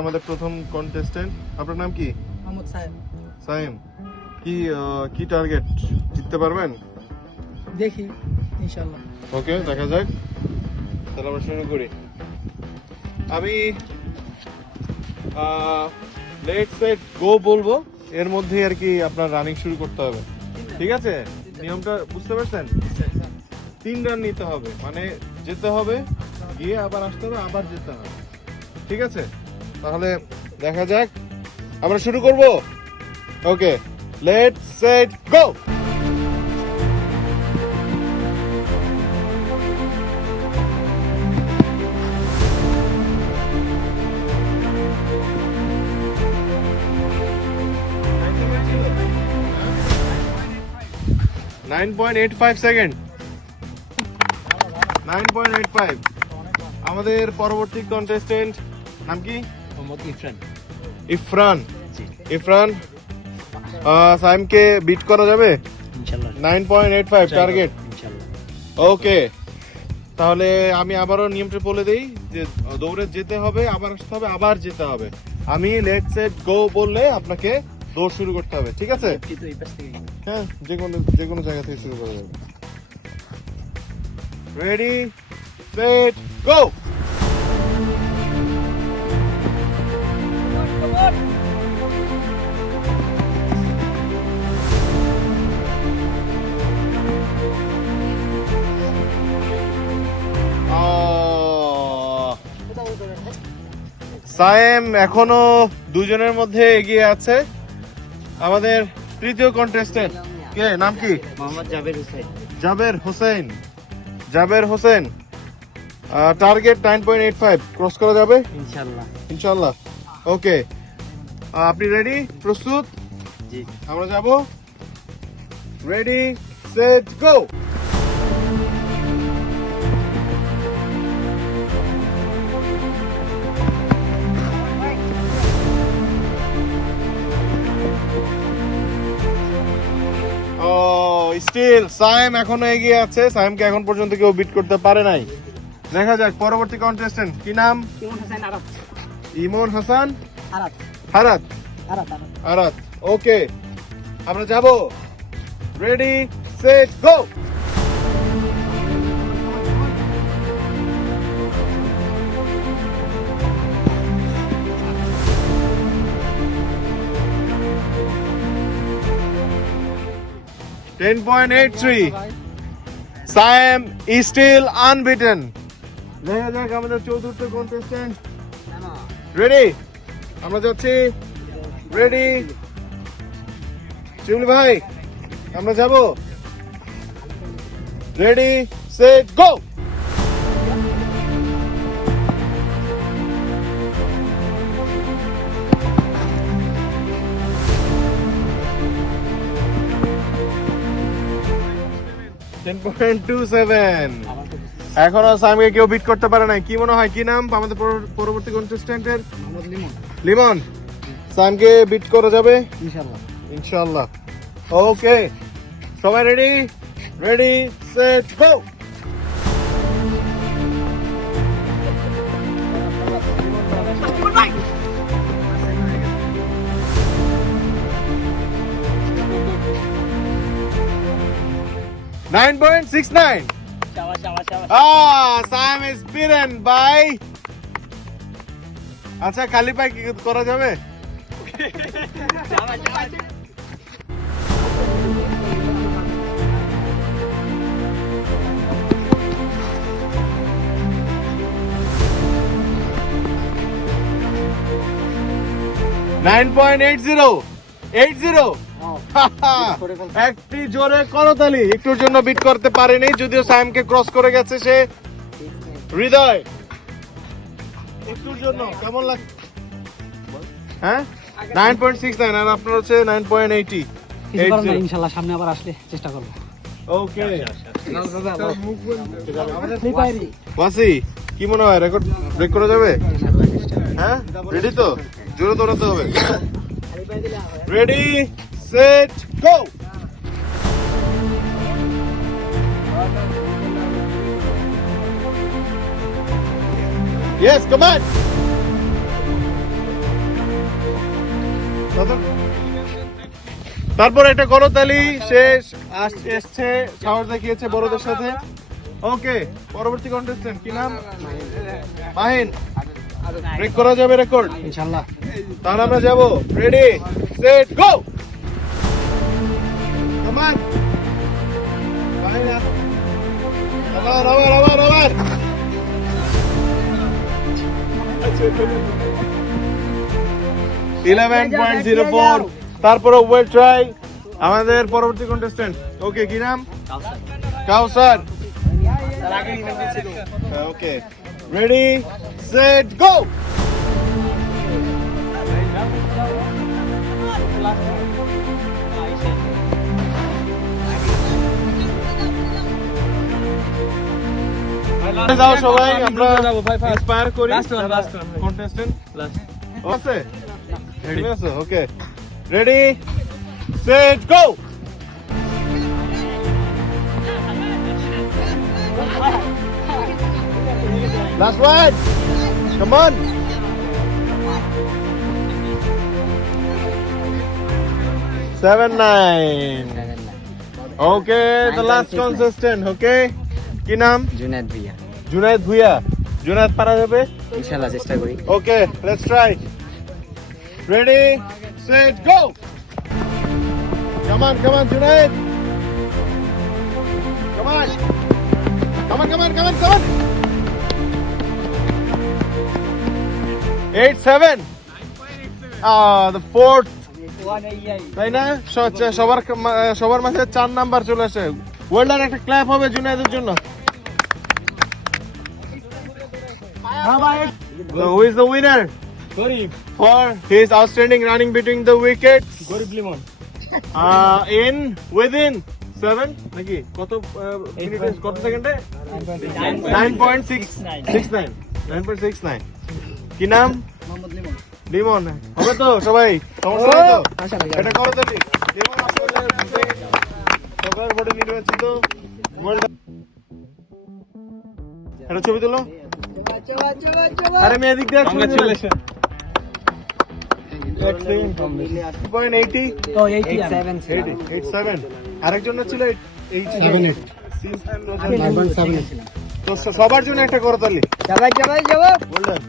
আমাদের প্রথম কন্টেস্টেন্ট। আপনার নাম কি? মোহাম্মদ সাহেব। সাইম, কি টার্গেট? জিততে পারবেন? দেখি ইনশাআল্লাহ। ওকে, দেখা যাক। তাহলে আমরা শুরু করি। আমি লেট সেট গো বলবো, এর মধ্যে আর কি আপনার রানিং শুরু করতে হবে। ঠিক আছে? নিয়মটা বুঝতে পারছেন? 3 রান নিতে হবে, মানে যেতে হবে, গিয়ে আবার আসতে হবে, আবার যেতে হবে। ঠিক আছে? তাহলে দেখা যাক, আমরা শুরু করব। ওকে, লেট সেট গো। সেকেন্ড 9.85। আমাদের পরবর্তী কন্টেস্টেন্ট নাম কি? মোহাম্মদ ইরফান। ইরফান। ইরফান, সাইমকে বিট করা যাবে? ইনশাআল্লাহ 9.85 টার্গেট। ইনশাআল্লাহ। ওকে, তাহলে আমি আবারও নিয়মটা বলে দেই যে দৌড়ে যেতে হবে, আবার আসতে হবে, আবার যেতে হবে। আমি লেট সেট গো বললে আপনাকে দৌড় শুরু করতে হবে। ঠিক আছে? কিন্তু এই পাশ থেকে হ্যাঁ, যে কোনো জায়গা থেকে শুরু করা যাবে। রেডি সেট গো। সায়েম এখনো দুজনের মধ্যে এগিয়ে আছে। আমাদের তৃতীয় কন্টেস্টেন্ট কে? নাম কি? মোহাম্মদ জাবের হোসেন। জাবের হোসেন। টার্গেট 9.85, ক্রস করা যাবে ইনশাআল্লাহ। ইনশাআল্লাহ। ওকে, আপনি রেডি? প্রস্তুত? জি। আমরা যাব। Ready set go. Still Saim এখনো এগিয়ে আছে। সাইমকে এখন পর্যন্ত কেউ বিট করতে পারে নাই। দেখা যাক পরবর্তী কন্টেস্টেন্ট কি নাম? ইমন হোসেন আরাত। ইমন হাসান আরাত। হারাত। আরাত। আরাত। ওকে, আমরা যাব। Ready set go. Siam is still unbeaten. দেখা যাক আমাদের চতুর্থ কন্টেস্টেন্ট। রেডি? আমরা যাচ্ছি। রেডি শিউলি ভাই, আমরা যাব। রেডি সেট গো। এখনো সাইমকে কেউ বিট করতে পারে নাই। কি মনে হয়, কি নাম আমাদের পরবর্তী কন্টেস্টেন্টের? মোহাম্মদ লিমন। লিমন। সাইমকে বিট করা যাবে ইনশাআল্লাহ। ইনশাআল্লাহ। ওকে, সবাই ready? Ready set go. (9.69). Sam is beaten by. আচ্ছা, খালি পাই কি করা যাবে? একটি জোরে করতালি। একটুর জন্য বিট করতে পারেনি, যদিও সাইমকে ক্রস করে গেছে সে। হৃদয়, একটুর জন্য কেমন লাগে? হ্যাঁ, 9.69 আর আপনার হচ্ছে 9.80। ইনশাআল্লাহ সামনে আবার আসলে চেষ্টা করব। ওকে, ওয়াসি, কি মনে হয় রেকর্ড ব্রেক করা যাবে? হ্যাঁ, রেডি তো? জোরে দৌড়াতে হবে। Ready set go. Yes, come on. তারপর একটা করতালি শেষ এসছে সাহস দেখিয়েছে বড়দের সাথে। ওকে, পরবর্তী কন্টেস্টেন্ট কি নাম? মাহিন। ব্রেক করা যাবে রেকর্ড ইনশাল্লাহ। তাহলে আমরা যাব। Ready set go. Come on Mahin, আবার 11.04। তারপরে ওয়েট ট্রাই আমাদের পরবর্তী কন্টেস্টেন্ট। ওকে, কি নাম? Kausar. Okay, ready set go. যাও সবাই, আমরা ইন্সপায়ার করি কন্টেস্টেন্ট। আছে রেডি আছে? Okay, ready set go. Last one. Come on. Seven nine. Okay, the last contestant. Okay. কি নাম? জুনায়েদ ভাইয়া। জুনায়েদ ভুইয়া। জুনায়েদ পারা যাবে? ইনশাআল্লাহ চেষ্টা করি। Okay, let's try. Ready, set, go. Come on, Junaid. Come on. 8-7. The fourth. তাই না? সবার মাঝে 4 নাম্বার চলে আসে। ওয়েল ডান, একটা ক্ল্যাপ হবে জুনায়েদের জন্য। Who is the winner? For his outstanding running between the wickets. Within 7 নাকি কত মিনিটে কত সেকেন্ডে? 9.69 কি নাম? লিমন। হবে তো সবাই? সমস্যা নেই তো? এটা করো তাহলে। লিমন আপনাদের সবার বডি নির্বাচিত। এটা ছবি তুলো। আরে মেয়ে দিক দিয়ে কংগ্রাচুলেশন। 87 আরেকজন ছিল 87 তো সবার জন্য একটা করতালি। যাবাই বললেন